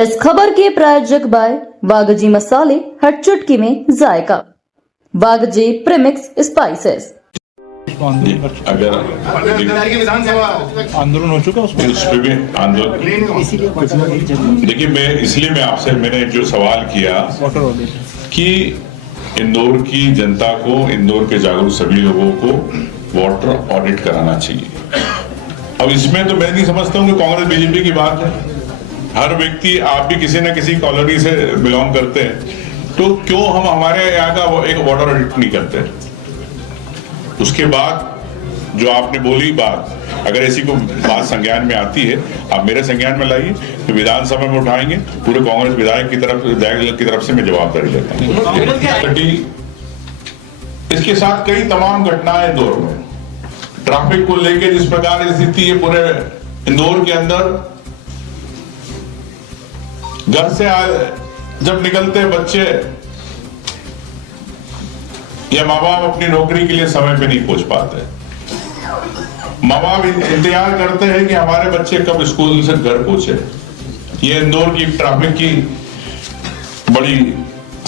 इस खबर के प्रायोजक बाय वागजी मसाले, हर चुटकी में जायका। वागजी प्रीमिक्स स्पाइसेस। अगर आंदोलन हो चुका उसमें उस पे भी आंदोलन, देखिए मैं आपसे मैंने जो सवाल किया कि इंदौर की जनता को, इंदौर के जागरूक सभी लोगों को वाटर ऑडिट कराना चाहिए। अब इसमें तो मैं नहीं समझता हूँ कि कांग्रेस बीजेपी की बात है। हर व्यक्ति, आप भी किसी न किसी कॉलोनी से बिलोंग करते हैं, तो क्यों हम हमारे यहाँ का एक वाटर ऑडिट नहीं करते? उसके बाद जो आपने बोली बात, अगर ऐसी कोई बात संज्ञान में आती है, आप मेरे संज्ञान में लाइए, तो विधानसभा में उठाएंगे। पूरे कांग्रेस विधायक की तरफ से मैं जवाबदारी लेता हूँ। इसके साथ कई तमाम घटनाएं इंदौर में, ट्रैफिक को लेकर जिस प्रकार स्थिति है पूरे इंदौर के अंदर, घर से जब निकलते बच्चे या माँ बाप अपनी नौकरी के लिए समय पे नहीं पहुंच पाते। माँ बाप इंतजार करते हैं कि हमारे बच्चे कब स्कूल से घर पहुंचे। ये इंदौर की ट्रैफिक की बड़ी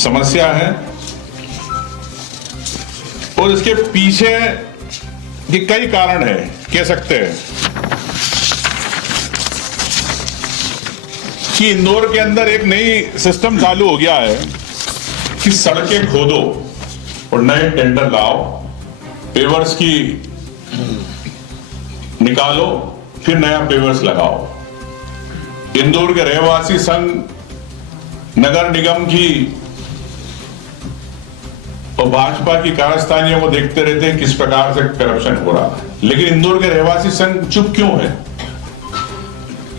समस्या है और इसके पीछे के कई कारण है, कह सकते हैं कि इंदौर के अंदर एक नई सिस्टम चालू हो गया है कि सड़कें खोदो और नए टेंडर लाओ, पेवर्स की निकालो, फिर नया पेवर्स लगाओ। इंदौर के रहवासी संघ नगर निगम की और भाजपा की कारस्तानियों को देखते रहते हैं किस प्रकार से करप्शन हो रहा है, लेकिन इंदौर के रहवासी संघ चुप क्यों है?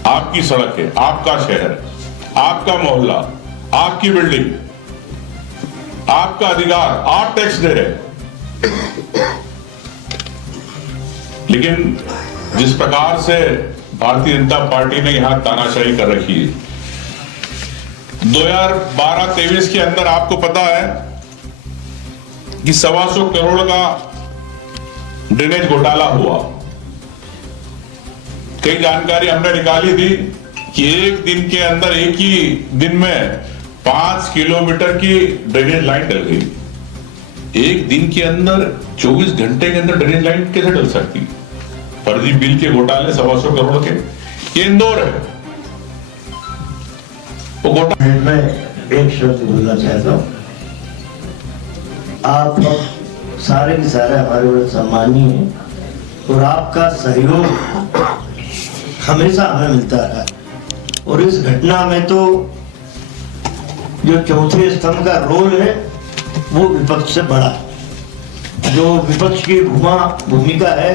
आपकी सड़क है, आपका शहर, आपका मोहल्ला, आपकी बिल्डिंग, आपका अधिकार, आप टैक्स दे रहे, लेकिन जिस प्रकार से भारतीय जनता पार्टी ने यहां तानाशाही कर रखी है, 2012-23 के अंदर आपको पता है कि 125 करोड़ का ड्रेनेज घोटाला हुआ। कई जानकारी हमने निकाली थी कि एक दिन के अंदर, एक ही दिन में 5 किलोमीटर की ड्रेनेज लाइन डल गई। एक दिन के अंदर 24 घंटे के अंदर ड्रेनेज लाइन कैसे डल सकती? फर्जी बिल के घोटाले 125 करोड़ के, ये इंदौर है। वो घोटाला मैं एक शब्द बोलना चाहता हूँ। आप सारे के सारे हमारे बड़े सम्मानीय हैं और आपका सहयोग हमेशा हमें मिलता रहा है। और इस घटना में तो जो चौथे स्तंभ का रोल है वो विपक्ष से बड़ा है। जो विपक्ष की भूमिका है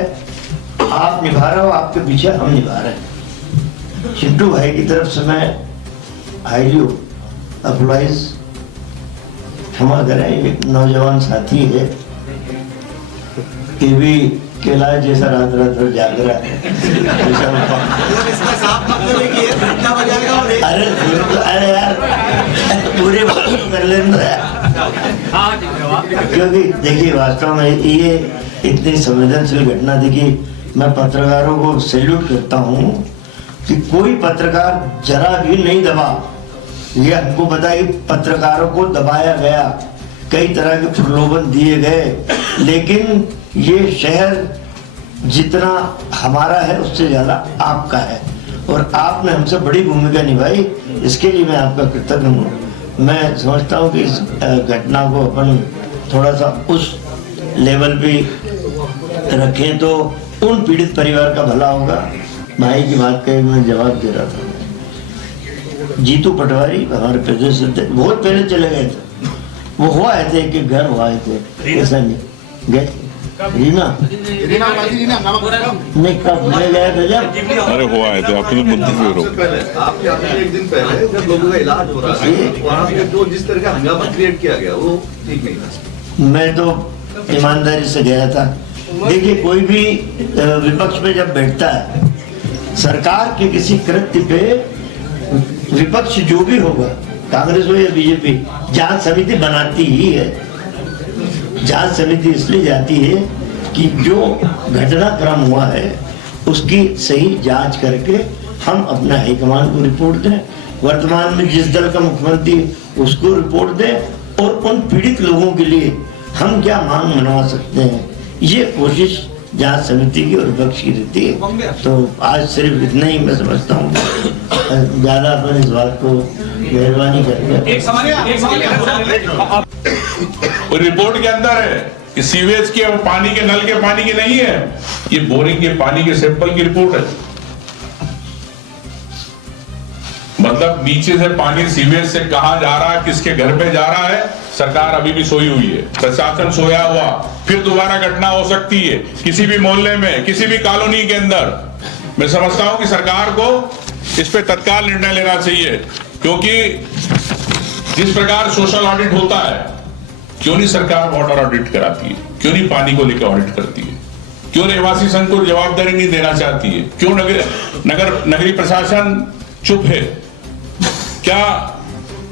आप निभा रहे हो, आपके पीछे हम निभा रहे हैं। चिंटू भाई की तरफ से मैं हाईली अप्लाइज, क्षमा करें, एक नौजवान साथी है, ये भी कैलाश जैसा रात रात भर जाग रहा है। अरे यार पूरे कर लेना यार, क्योंकि देखिए वास्तव में ये इतनी संवेदनशील घटना देखिए, मैं पत्रकारों को सैल्यूट करता हूँ कि कोई पत्रकार जरा भी नहीं दबा। ये हमको पता है कि पत्रकारों को दबाया गया, कई तरह के प्रलोभन दिए गए, लेकिन ये शहर जितना हमारा है उससे ज्यादा आपका है और आपने हमसे बड़ी भूमिका निभाई, इसके लिए मैं आपका कृतज्ञ हूँ। मैं समझता हूँ कि इस घटना को अपन थोड़ा सा उस लेवल पे रखें तो उन पीड़ित परिवार का भला होगा। भाई की बात कही, मैं जवाब दे रहा था। जीतू पटवारी हमारे प्रदेश अध्यक्ष बहुत पहले चले गए थे, वो हुआ आए थे कि घर हुआ आए थे, ऐसा नहीं गए रीना नहीं कब मैं गया था जब, अरे हुआ है तो आपके मुद्दे पे रोक। आपके आने से एक दिन पहले जब लोगों का इलाज हो रहा है, वहाँ पे जो जिस तरह का हंगामा क्रिएट किया गया वो ठीक नहीं था। मैं तो ईमानदारी से गया था। देखिए कोई भी विपक्ष में जब बैठता है, सरकार के किसी कृत्य पे विपक्ष जो भी होगा, कांग्रेस हो या बीजेपी, जांच समिति बनाती ही है। जांच समिति इसलिए जाती है कि जो घटनाक्रम हुआ है उसकी सही जांच करके हम अपना हाईकमान को रिपोर्ट दें वर्तमान में जिस दल का मुख्यमंत्री उसको रिपोर्ट दे और उन पीड़ित लोगों के लिए हम क्या मांग मनवा सकते हैं, ये कोशिश जांच समिति की और विपक्ष की रहती है। तो आज सिर्फ इतना ही मैं समझता हूँ, ज्यादा अपन इस बात को मेहरबानी करके रिपोर्ट के अंदर है कि सीवेज के पानी के नल के पानी की नहीं है, ये बोरिंग के पानी के सैंपल की रिपोर्ट है। मतलब नीचे से पानी सीवेज से कहां जा रहा है, किसके घर पे जा रहा है, सरकार अभी भी सोई हुई है, प्रशासन सोया हुआ। फिर दोबारा घटना हो सकती है किसी भी मोहल्ले में, किसी भी कॉलोनी के अंदर। मैं समझता हूं कि सरकार को इस पे तत्काल निर्णय लेना चाहिए, क्योंकि जिस प्रकार सोशल ऑडिट होता है, क्यों नहीं सरकार वाटर ऑडिट कराती है, क्यों नहीं पानी को लेकर ऑडिट करती है, क्यों रहवासी संघ को जवाबदारी नहीं देना चाहती है, क्यों नगरीय प्रशासन चुप है? क्या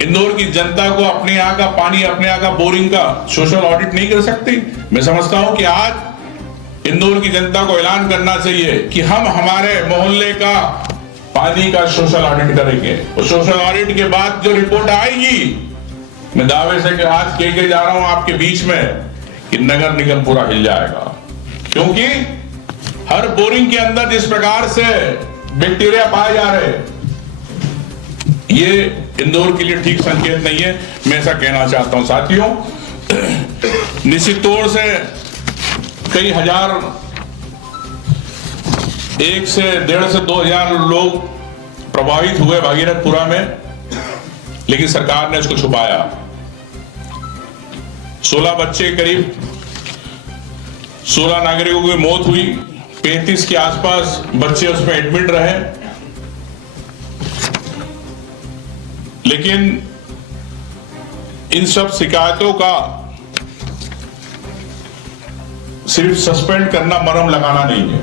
इंदौर की जनता को अपने यहाँ का पानी, अपने यहाँ का बोरिंग का सोशल ऑडिट नहीं कर सकती? मैं समझता हूं कि आज इंदौर की जनता को ऐलान करना चाहिए कि हम हमारे मोहल्ले का पानी का सोशल ऑडिट करेंगे, और सोशल ऑडिट के बाद जो रिपोर्ट आएगी, मैं दावे से आज कह के जा रहा हूं आपके बीच में कि नगर निगम पूरा हिल जाएगा। क्योंकि हर बोरिंग के अंदर जिस प्रकार से बैक्टीरिया पाए जा रहे हैं, ये इंदौर के लिए ठीक संकेत नहीं है। मैं ऐसा कहना चाहता हूं साथियों, निश्चित तौर से कई हजार, 1 से 1.5 से 2 हजार लोग प्रभावित हुए भागीरथपुरा में, लेकिन सरकार ने इसको छुपाया। 16 बच्चे, करीब 16 नागरिकों की मौत हुई, 35 के आसपास बच्चे उसमें एडमिट रहे। लेकिन इन सब शिकायतों का सिर्फ सस्पेंड करना, मरहम लगाना नहीं है,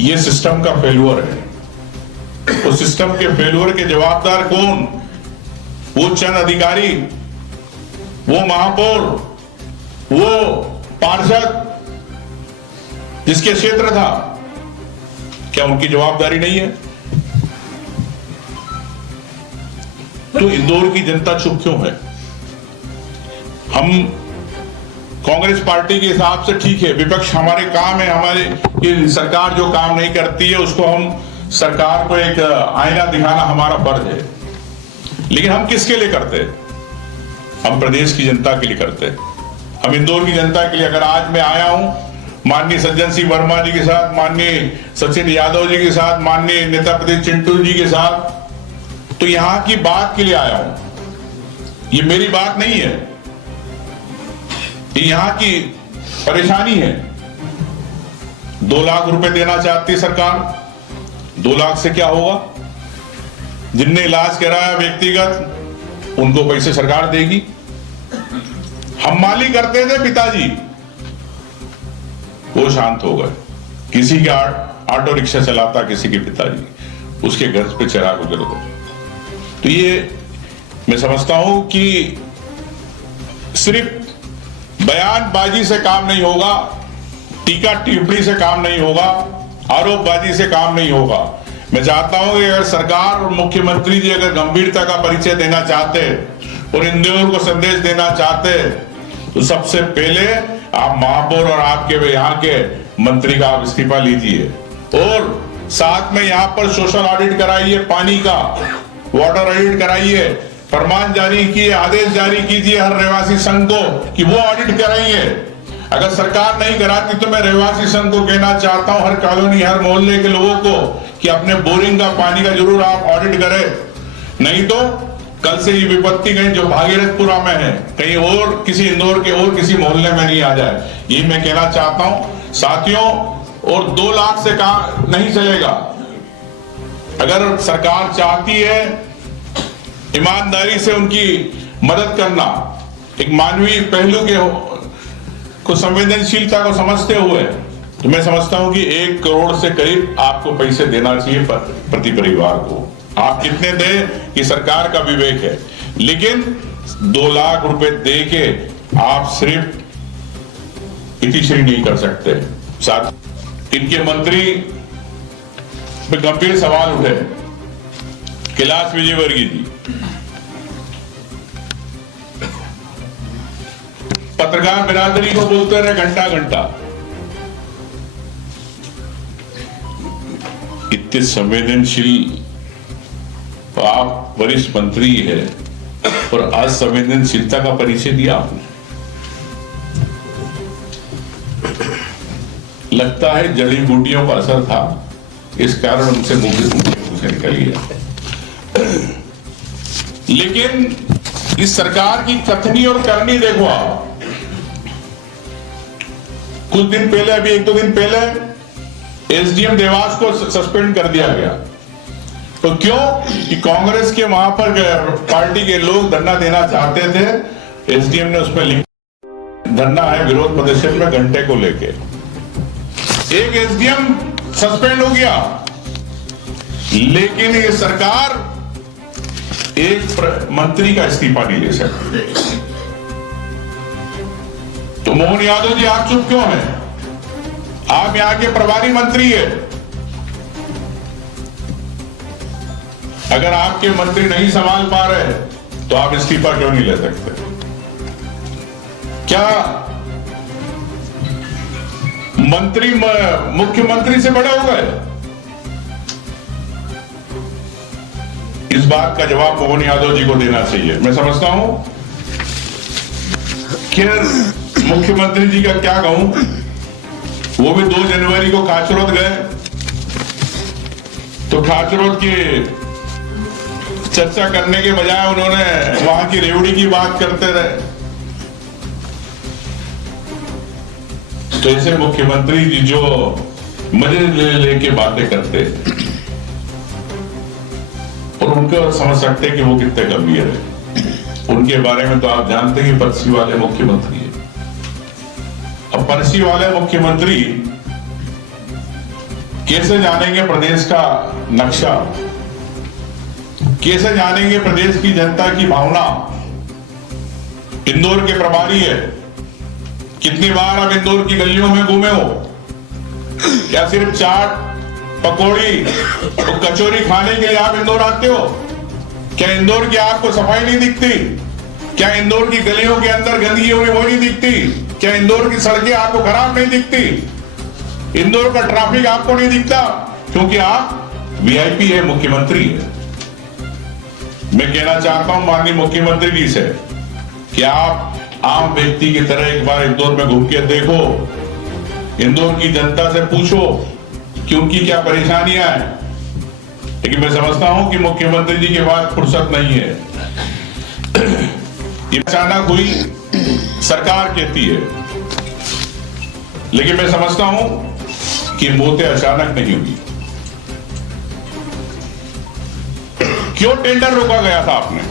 यह सिस्टम का फेल्यूर है। उस सिस्टम के फेल्यूर के जवाबदार कौन? वो चंद अधिकारी, वो महापौर, वो पार्षद जिसके क्षेत्र था, क्या उनकी जवाबदारी नहीं है? तो इंदौर की जनता चुप क्यों है? हम कांग्रेस पार्टी के हिसाब से ठीक है, विपक्ष हमारे काम है, हमारे ये सरकार जो काम नहीं करती है उसको हम सरकार को एक आईना दिखाना हमारा फर्ज है। लेकिन हम किसके लिए करते हैं? हम प्रदेश की जनता के लिए करते हैं, हम इंदौर की जनता के लिए। अगर आज मैं आया हूं माननीय सज्जन सिंह वर्मा जी के साथ, माननीय सचिन यादव जी के साथ, माननीय नेता प्रतिनिधि चिंटू जी के साथ, तो यहां की बात के लिए आया हूं। ये मेरी बात नहीं है, ये यहां की परेशानी है। 2 लाख रुपए देना चाहती सरकार, 2 लाख से क्या होगा? जिनने इलाज कराया व्यक्तिगत, उनको पैसे सरकार देगी। हम माली करते थे पिताजी, वो शांत हो गए। किसी का ऑटो रिक्शा चलाता, किसी के पिताजी, उसके घर पे चिराग गुजर गए। तो ये मैं समझता हूं कि सिर्फ बयानबाजी से काम नहीं होगा, टीका टिप्पणी से काम नहीं होगा, आरोपबाजी से काम नहीं होगा। मैं चाहता हूं कि अगर सरकार और मुख्यमंत्री जी अगर गंभीरता का परिचय देना चाहते और इंदौर को संदेश देना चाहते, तो सबसे पहले आप महापौर और आपके यहाँ के मंत्री का आप इस्तीफा लीजिए, और साथ में यहाँ पर सोशल ऑडिट कराइए, पानी का वाटर ऑडिट कराइए, फरमान जारी किए, आदेश जारी कीजिए हर रहवासी संघ को कि वो ऑडिट कराइए। अगर सरकार नहीं कराती तो मैं रहवासी संघ को कहना चाहता हूं, हर कॉलोनी, हर मोहल्ले के लोगों को, कि अपने बोरिंग का पानी का जरूर आप ऑडिट करें। नहीं तो कल से ये विपत्ति कहीं जो भागीरथपुरा में है, कहीं और किसी इंदौर के और किसी मोहल्ले में नहीं आ जाए, ये मैं कहना चाहता हूं साथियों। और 2 लाख से काम नहीं चलेगा। अगर सरकार चाहती है ईमानदारी से उनकी मदद करना, एक मानवीय पहलू को संवेदनशीलता को समझते हुए, तो मैं समझता हूं कि 1 करोड़ से करीब आपको पैसे देना चाहिए प्रति परिवार को। आप कितने दें कि सरकार का विवेक है, लेकिन 2 लाख रुपए दे के आप सिर्फ इतिश्री नहीं कर सकते। साथ इनके मंत्री पे गंभीर सवाल उठे कैलाश विजयवर्गीय जी, पत्रकार बिरादरी को बोलते रहे घंटा घंटा। इतने संवेदनशील आप वरिष्ठ मंत्री है और आज संवेदनशीलता का परिचय दिया आपने। लगता है जड़ी बूटियों का असर था, इस कारण उनसे मुझे निकल गया। लेकिन इस सरकार की कथनी और करनी देखो आप। कुछ दिन पहले, अभी 1-2 दिन पहले एसडीएम देवास को सस्पेंड कर दिया गया। तो क्यों? कि कांग्रेस के वहां पर पार्टी के लोग धरना देना चाहते थे, एसडीएम ने उसमें लिखा धरना है विरोध प्रदर्शन में घंटे को लेके। एक एसडीएम सस्पेंड हो गया, लेकिन ये सरकार एक मंत्री का इस्तीफा नहीं ले सकती। तो मोहन यादव जी आप चुप क्यों हैं? आप यहां के प्रभारी मंत्री है। अगर आपके मंत्री नहीं संभाल पा रहे तो आप इस्तीफा क्यों नहीं ले सकते? क्या मंत्री मुख्यमंत्री से बड़े हो गए? इस बात का जवाब मोहन यादव जी को देना चाहिए। मैं समझता हूं कि मुख्यमंत्री जी का क्या कहूं, वो भी 2 जनवरी को खाचरोद गए, तो खाचरोद की चर्चा करने के बजाय उन्होंने वहां की रेवड़ी की बात करते रहे। तो ऐसे मुख्यमंत्री जी जो मजे लेके बातें करते और उनको समझ सकते कि वो कितने गंभीर है। उनके बारे में तो आप जानते हैं कि पर्ची वाले मुख्यमंत्री है। अब पर्ची वाले मुख्यमंत्री कैसे जानेंगे प्रदेश का नक्शा, कैसे जानेंगे प्रदेश की जनता की भावना? इंदौर के प्रभारी है, कितनी बार आप इंदौर की गलियों में घूमे हो? क्या सिर्फ चाट, पकौड़ी और कचौरी खाने के लिए आप इंदौर आते हो? क्या इंदौर की आपको सफाई नहीं दिखती? क्या इंदौर की गलियों के अंदर गंदगी हो रही वो नहीं दिखती? क्या इंदौर की सड़कें आपको खराब नहीं दिखती? इंदौर का ट्रैफिक आपको नहीं दिखता? क्योंकि आप वीआईपी है, मुख्यमंत्री है। मैं कहना चाहता हूं माननीय मुख्यमंत्री जी से कि आप आम व्यक्ति की तरह एक बार इंदौर में घूम के देखो, इंदौर की जनता से पूछो कि उनकी क्या परेशानियां हैं। लेकिन मैं समझता हूं कि मुख्यमंत्री जी के बाद फुर्सत नहीं है। ये अचानक हुई सरकार कहती है, लेकिन मैं समझता हूं कि मौतें अचानक नहीं हुई। क्यों टेंडर रोका गया था आपने?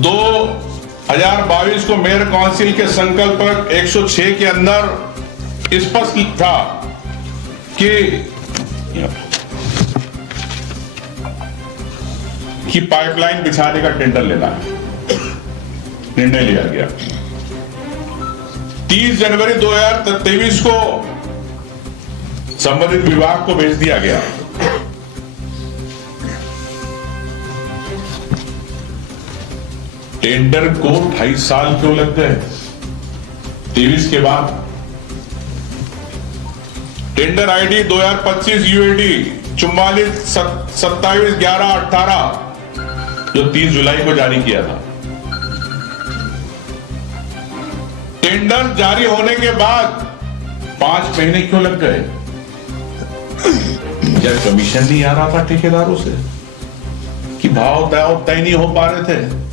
2022 को मेयर काउंसिल के संकल्प 106 के अंदर स्पष्ट था कि पाइपलाइन बिछाने का टेंडर लेना है। निर्णय लिया गया। 30 जनवरी 2023 को संबंधित विभाग को भेज दिया गया। टेंडर को 2.5 साल क्यों लग गए? 23 के बाद टेंडर आईडी 2025 यूएडी 44-27-11-18 जो 30 जुलाई को जारी किया था। टेंडर जारी होने के बाद 5 महीने क्यों लग गए? क्या कमीशन नहीं आ रहा था ठेकेदारों से कि भाव तय नहीं हो पा रहे थे?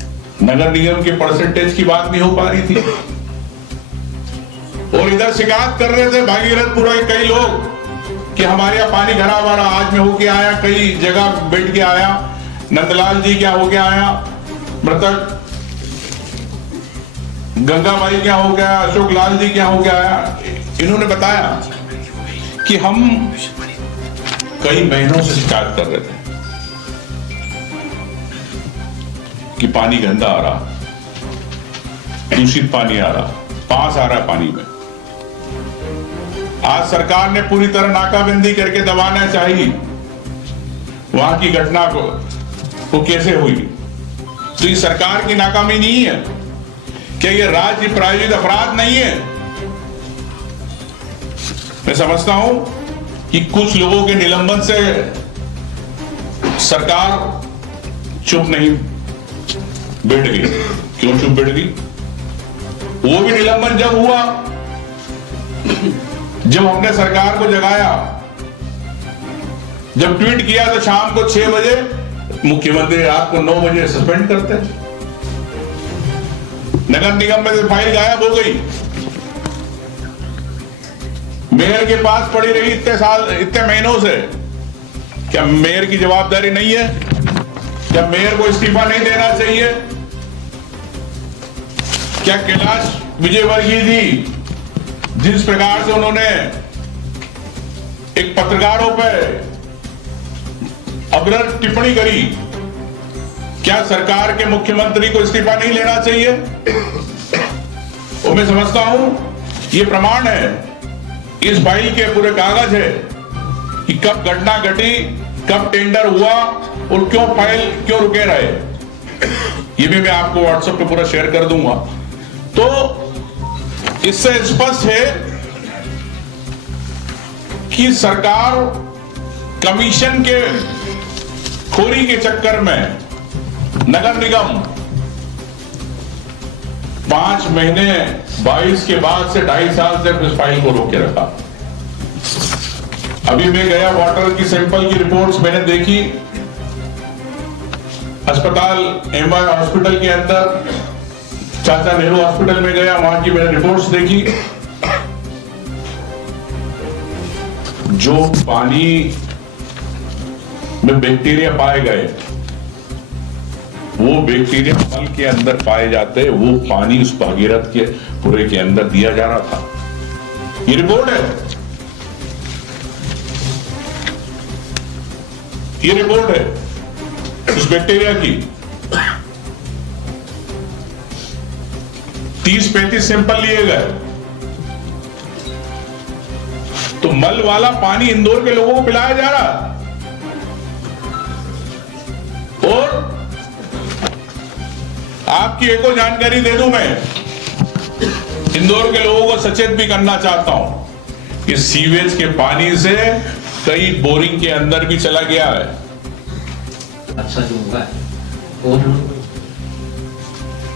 नगर निगम के परसेंटेज की बात नहीं हो पा रही थी? और इधर शिकायत कर रहे थे भागीरथपुरा के कई लोग कि हमारे यहाँ पानी खराब आ रहा। आज मैं होके आया, कई जगह बैठ के आया। नंदलाल जी क्या हो गया आया, मृतक गंगाबाई क्या हो गया, अशोक लाल जी क्या हो गया आया। इन्होंने बताया कि हम कई महीनों से शिकायत कर रहे थे कि पानी गंदा आ रहा, दूषित पानी आ रहा, पास आ रहा है पानी में। आज सरकार ने पूरी तरह नाकाबंदी करके दबाना चाहिए वहां की घटना को कैसे हुई? तो ये सरकार की नाकामी नहीं है क्या? ये राज्य प्रायोजित अपराध नहीं है? मैं समझता हूं कि कुछ लोगों के निलंबन से सरकार चुप नहीं बैठ गई। क्यों चुप बैठ गई? वो भी निलंबन जब हुआ, जब हमने सरकार को जगाया, जब ट्वीट किया तो शाम को 6 बजे मुख्यमंत्री रात को 9 बजे सस्पेंड करते। नगर निगम में से फाइल गायब हो गई, मेयर के पास पड़ी रही इतने महीनों से। क्या मेयर की जवाबदारी नहीं है? क्या मेयर को इस्तीफा नहीं देना चाहिए? क्या कैलाश विजयवर्गीय जी जिस प्रकार से उन्होंने एक पत्रकारों पर अग्रह टिप्पणी करी, क्या सरकार के मुख्यमंत्री को इस्तीफा नहीं लेना चाहिए? और मैं समझता हूं ये प्रमाण है, इस फाइल के पूरे कागज है कि कब घटना घटी, कब टेंडर हुआ और क्यों रुके रहे। ये भी मैं आपको व्हाट्सएप पे पूरा शेयर कर दूंगा। तो इससे स्पष्ट है कि सरकार कमीशन के खोरी के चक्कर में नगर निगम 5 महीने 22 के बाद से 2.5 साल से इस फाइल को रोके रखा। अभी मैं गया, वाटर की सैंपल की रिपोर्ट्स मैंने देखी, अस्पताल एमआई हॉस्पिटल के अंदर चाचा नेहरू हॉस्पिटल में गया, वहां की मैंने रिपोर्ट्स देखी। जो पानी में बैक्टीरिया पाए गए, वो बैक्टीरिया फल के अंदर पाए जाते, वो पानी उस भागीरथ के पूरे के अंदर दिया जा रहा था। ये रिपोर्ट है, ये रिपोर्ट है उस बैक्टीरिया की। 30-35 सैंपल लिए गए। तो मल वाला पानी इंदौर के लोगों को पिलाया जा रहा। और आपकी एक और जानकारी दे दूं, मैं इंदौर के लोगों को सचेत भी करना चाहता हूं कि सीवेज के पानी से कई बोरिंग के अंदर भी चला गया है। अच्छा जो हुआ है, और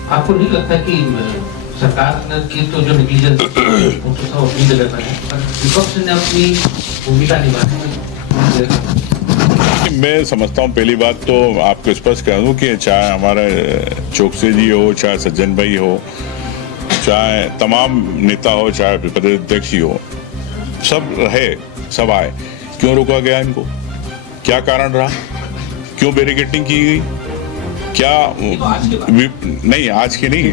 आपको नहीं लगता कि सरकार की तो जो नेग्लिजेंस वो तो सब अपनी जगह पर है, पर विपक्ष ने अपनी भूमिका निभाई है? मैं समझता हूं, पहली बात तो आपको स्पष्ट कर दूं कि चाहे हमारे चौकसी जी हो, चाहे सज्जन भाई हो, चाहे तमाम नेता हो, चाहे प्रदेश अध्यक्ष ही हो, सब रहे, सब आए। क्यों रोका गया इनको? क्या कारण रहा? क्यों बैरिकेडिंग की गई? क्या नहीं, आज की नहीं,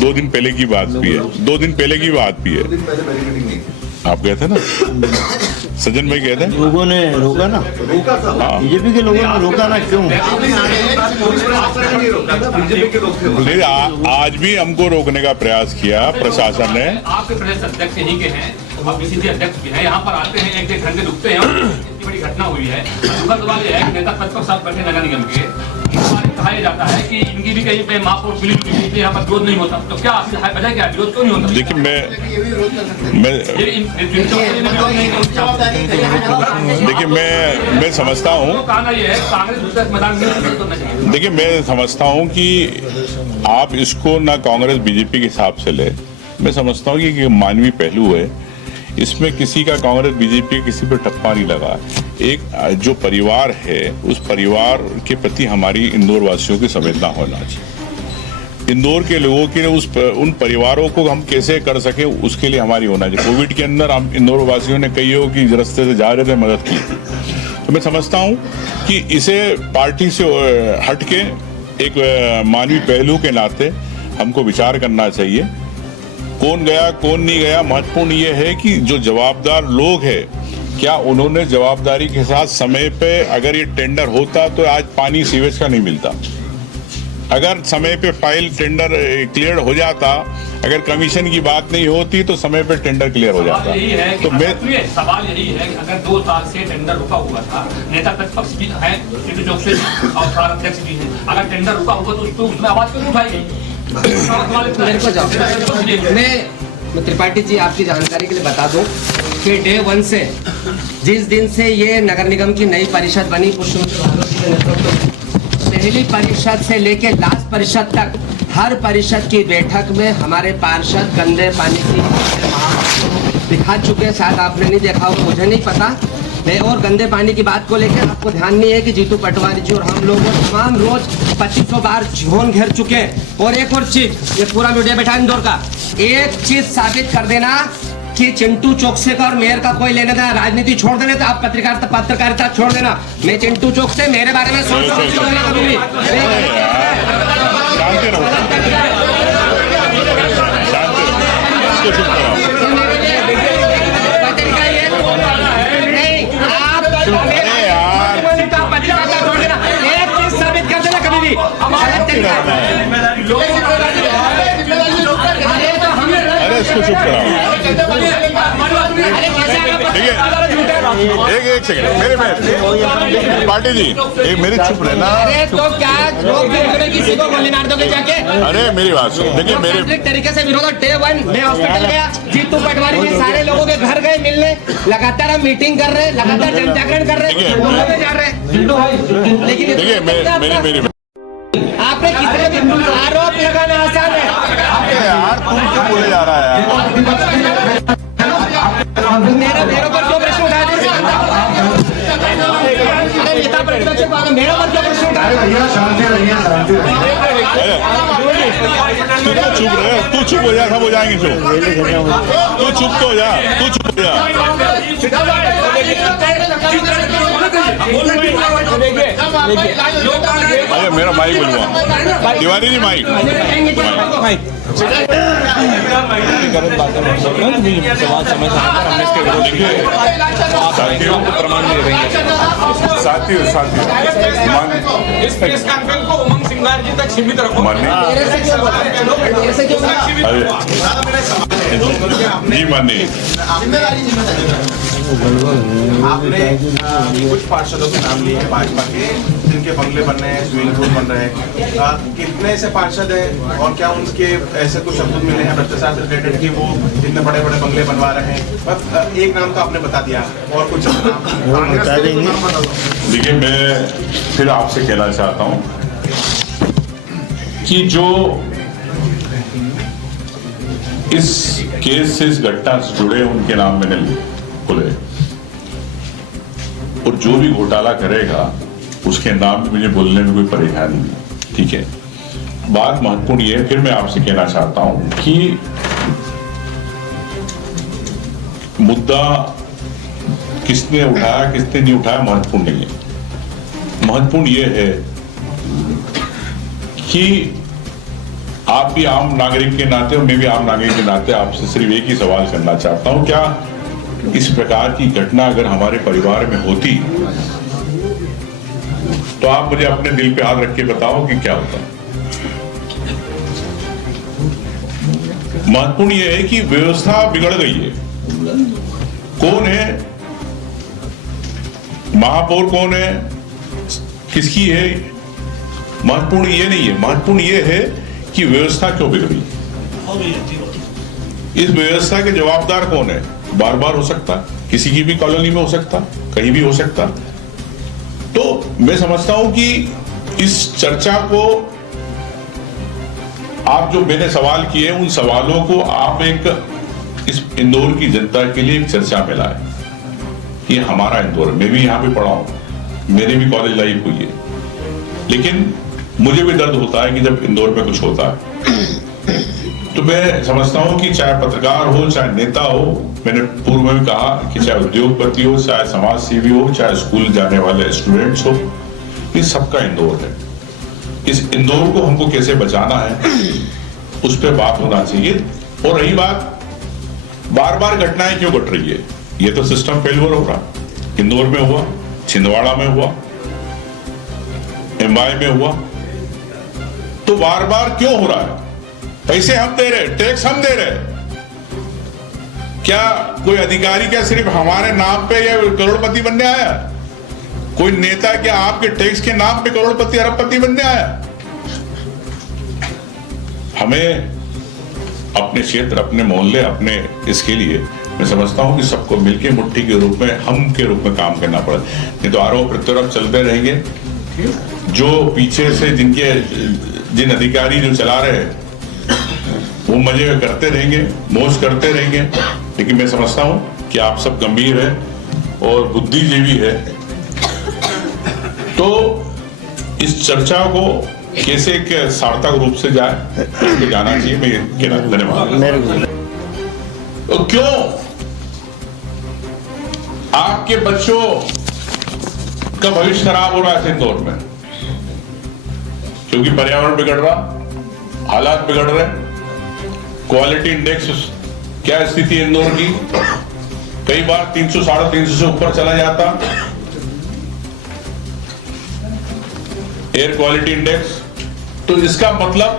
2 दिन पहले की बात भी है। 2 दिन पहले की बात भी है। 2 दिन पहले बैरिकेडिंग नहीं थी। आप गए थे ना, सज्जन भाई गए थे। लोगों ने रोका ना, रोका था। हाँ। बीजेपी के लोगों ने रोका ना, क्यों? बीजेपी के लोग थे। नहीं, आज भी हमको रोकने का प्रयास किया प्रशासन ने। आपके प्रदेश अध्यक्ष यहीं के हैं, आप बीसीसी अध्यक्ष भी हैं, यहाँ पर आते हैं, 1-1 घंटे रुकते हैं। इतनी बड़ी घटना हुई है। दुखद बात यह है कि नेता प्रतिपक्ष साथ बैठे नगर निगम के, कहा जाता है कि इनकी भी कहीं पे माफ और मिली जुली यहाँ पर विरोध नहीं होता। तो क्या वजह क्या, विरोध क्यों नहीं होता? देखिए, मैं समझता हूँ, देखिए मैं समझता हूँ कि आप इसको ना कांग्रेस बीजेपी के हिसाब से ले। मैं समझता हूँ कि मानवीय पहलू है, इसमें किसी का कांग्रेस बीजेपी किसी पर टप्पा नहीं लगा। एक जो परिवार है, उस परिवार के प्रति हमारी इंदौर वासियों की संवेदना होना चाहिए। इंदौर के लोगों के उन परिवारों को हम कैसे कर सके, उसके लिए हमारी होना चाहिए। कोविड के अंदर हम इंदौर वासियों ने कई की रास्ते से जा रहे थे, मदद की। तो मैं समझता हूँ कि इसे पार्टी से हटके एक मानवीय पहलू के नाते हमको विचार करना चाहिए। कौन गया कौन नहीं गया, महत्वपूर्ण ये है कि जो जवाबदार लोग हैं, क्या उन्होंने जवाबदारी के साथ समय पे, अगर ये टेंडर होता तो आज पानी सीवेज का नहीं मिलता। अगर समय पे फाइल टेंडर क्लियर हो जाता, अगर कमीशन की बात नहीं होती तो समय पे टेंडर क्लियर हो जाता। यही है कि तो मैं सवाल यही है कि अगर 2 साल से टेंडर रुका हुआ था, नेता प्रतिपक्ष भी है, चिंटू चौकसी और प्रधान अध्यक्ष भी है, अगर टेंडर रुका हुआ तो उसमें आवाज क्यों उठाई गई? मेरे को जाओ। मैं त्रिपाठी जी आपकी जानकारी के लिए बता दूं कि डे 1 से जिस दिन से ये नगर निगम की नई परिषद बनी पुष्पवंत भागवत जी के नेतृत्व में, पहली परिषद से लेकर लास्ट परिषद तक हर परिषद की बैठक में हमारे पार्षद गंदे पानी की दिखा चुके हैं। शायद आपने नहीं देखा होगा, मुझे नहीं पता। और गंदे पानी की बात को लेकर आपको ध्यान नहीं है कि जीतू पटवारी जी और हम लोग तमाम रोज 2500 बार झोन घेर चुके हैं। और एक और चीज, ये पूरा मीडिया बैठा इंदौर का, एक चीज साबित कर देना कि चिंटू चौकसे का और मेयर का कोई लेना देना, राजनीति छोड़ देना तो आप पत्रकारिता छोड़ देना। मैं चिंटू चौकसे मेरे बारे में सोच शांति रहो, एक चीज साबित कर देना कभी भी। अरे इसको चुप कराओ। एक सेकंड, मेरे पार्टी जी, एक मेरी चुप रहना। अरे तो क्या रोक दोगे किसी को, गोली मार दोगे जाके? अरे मेरी बात सुनो, देखिए मेरे तरीके से विरोध। डे 1 मैं हॉस्पिटल गया, जीतू पटवारी जी सारे लोगों के घर गए मिलने, लगातार हम मीटिंग कर रहे हैं, लगातार जन जागरण कर रहे हैं, जा रहे हैं। लेकिन देखिए मेरी आपने कितने भी आरोप लगाना आसान है यार, तुम क्यों बोले जा रहा है यार? मेरे पर क्यों प्रश्न उठाए? नेता प्रतिपक्ष मेरे पर क्यों प्रश्न उठाए? तू तो चुप रहे, तू चुप हो जा, सब हो जाएंगे चुप। तू चुप तो हो जा, तू चुप हो जा। अरे मेरा माइक बोलूँगा, तिवारी जी माइक। साथियों इस प्रेस कॉन्फ्रेंस को उमंग सिंगार जी तक सीमित रखो। जी मानिए, आपने कुछ पार्षदों के नाम लिए हैं भाजपा के, जिनके बंगले बन रहे हैं, स्विमिंग पूल बन रहे हैं। कितने ऐसे पार्षद हैं और क्या उनके ऐसे कुछ शब्द मिले हैं भ्रष्टाचार से रिलेटेड कि वो इतने बड़े बड़े बंगले बनवा रहे हैं? बस एक नाम तो आपने बता दिया, और कुछ देखिए मैं फिर आपसे कहना चाहता हूं कि जो इस केस से, इस घटना से जुड़े उनके नाम मैंने बोले, और जो भी घोटाला करेगा उसके नाम भी मुझे बोलने में कोई परेशानी नहीं, ठीक है। बात महत्वपूर्ण ये है, फिर मैं आपसे कहना चाहता हूं कि मुद्दा किसने उठाया किसने नहीं उठाया महत्वपूर्ण नहीं है। महत्वपूर्ण ये है कि आप भी आम नागरिक के नाते और मैं भी आम नागरिक के नाते आपसे सिर्फ एक ही सवाल करना चाहता हूं, क्या इस प्रकार की घटना अगर हमारे परिवार में होती तो आप मुझे अपने दिल पे हाथ रख के बताओ कि क्या होता। महत्वपूर्ण यह है कि व्यवस्था बिगड़ गई है। कौन है महापौर, कौन है, किसकी है, महत्वपूर्ण ये नहीं है। महत्वपूर्ण ये है कि व्यवस्था क्यों बिगड़ी। इस व्यवस्था के जवाबदार कौन है? बार बार हो सकता, किसी की भी कॉलोनी में हो सकता, कहीं भी हो सकता। तो मैं समझता हूं कि इस चर्चा को आप जो मैंने सवाल किए, उन सवालों को आप एक इस इंदौर की जनता के लिए एक चर्चा में लाए। ये हमारा इंदौर, मैं भी यहाँ पे पढ़ा हूं, मेरी भी कॉलेज लाइफ हुई है, लेकिन मुझे भी दर्द होता है कि जब इंदौर में कुछ होता है। तो मैं समझता हूं कि चाहे पत्रकार हो, चाहे नेता हो, मैंने पूर्व में भी कहा कि चाहे उद्योगपति हो, चाहे समाज सेवी हो, चाहे स्कूल जाने वाले स्टूडेंट्स हो, ये सबका इंदौर है। इस इंदौर को हमको कैसे बचाना है उस पर बात होना चाहिए। और रही बात बार बार घटनाएं क्यों घट रही है, ये तो सिस्टम फेलियर हो रहा। इंदौर में हुआ, छिंदवाड़ा में हुआ, एमवाई में हुआ, तो बार बार क्यों हो रहा है? पैसे हम दे रहे, टैक्स हम दे रहे, क्या कोई अधिकारी क्या सिर्फ हमारे नाम पे या करोड़पति बनने आया? कोई नेता क्या आपके टैक्स के नाम पे करोड़पति अरबपति बनने आया? हमें अपने क्षेत्र, अपने मोहल्ले, अपने इसके लिए मैं समझता हूं कि सबको मिलके मुट्ठी के रूप में, हम के रूप में काम करना पड़े, नहीं तो आरोप प्रत्यारोप चलते रहेंगे। जो पीछे से जिन अधिकारी जो चला रहे हैं वो मजे करते रहेंगे, मौज करते रहेंगे, लेकिन मैं समझता हूं कि आप सब गंभीर है और बुद्धिजीवी है, तो इस चर्चा को कैसे एक सार्थक रूप से जाए इसको जाना चाहिए। मैं कहना, धन्यवाद। तो क्यों आपके बच्चों का भविष्य खराब हो रहा है इंदौर में? क्योंकि पर्यावरण बिगड़ रहा, हालात बिगड़ रहे, क्वालिटी इंडेक्स क्या स्थिति है इंदौर की? कई बार 300, 350 से ऊपर चला जाता। एयर क्वालिटी इंडेक्स, तो इसका मतलब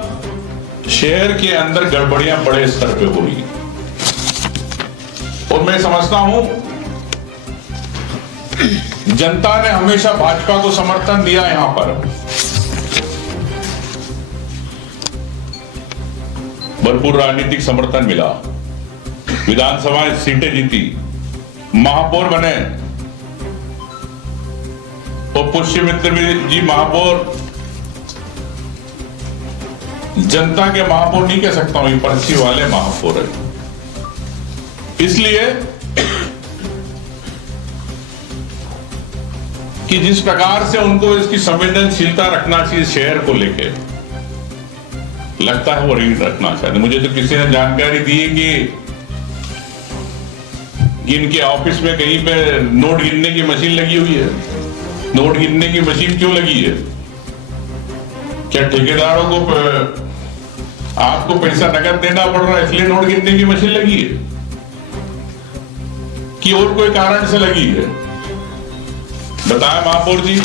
शहर के अंदर गड़बड़ियां बड़े स्तर पे हो रही। और मैं समझता हूं जनता ने हमेशा भाजपा को समर्थन दिया, यहां पर भरपूर राजनीतिक समर्थन मिला, विधानसभा सीटें जीती, महापौर बने, और पुष्यमित्र जी महापौर, जनता के महापौर नहीं कह सकता हूं, ये पर्ची वाले महापौर है। इसलिए कि जिस प्रकार से उनको इसकी संवेदनशीलता रखना चाहिए शहर को लेके, लगता है वो नहीं रखना चाहते। मुझे तो किसी ने जानकारी दी कि इनके ऑफिस में कहीं पे नोट गिनने की मशीन लगी हुई है। नोट गिनने की मशीन क्यों लगी है? क्या ठेकेदारों को आपको पैसा नकद देना पड़ रहा है इसलिए नोट गिनने की मशीन लगी है, कि और कोई कारण से लगी है? बताएं महापौर जी।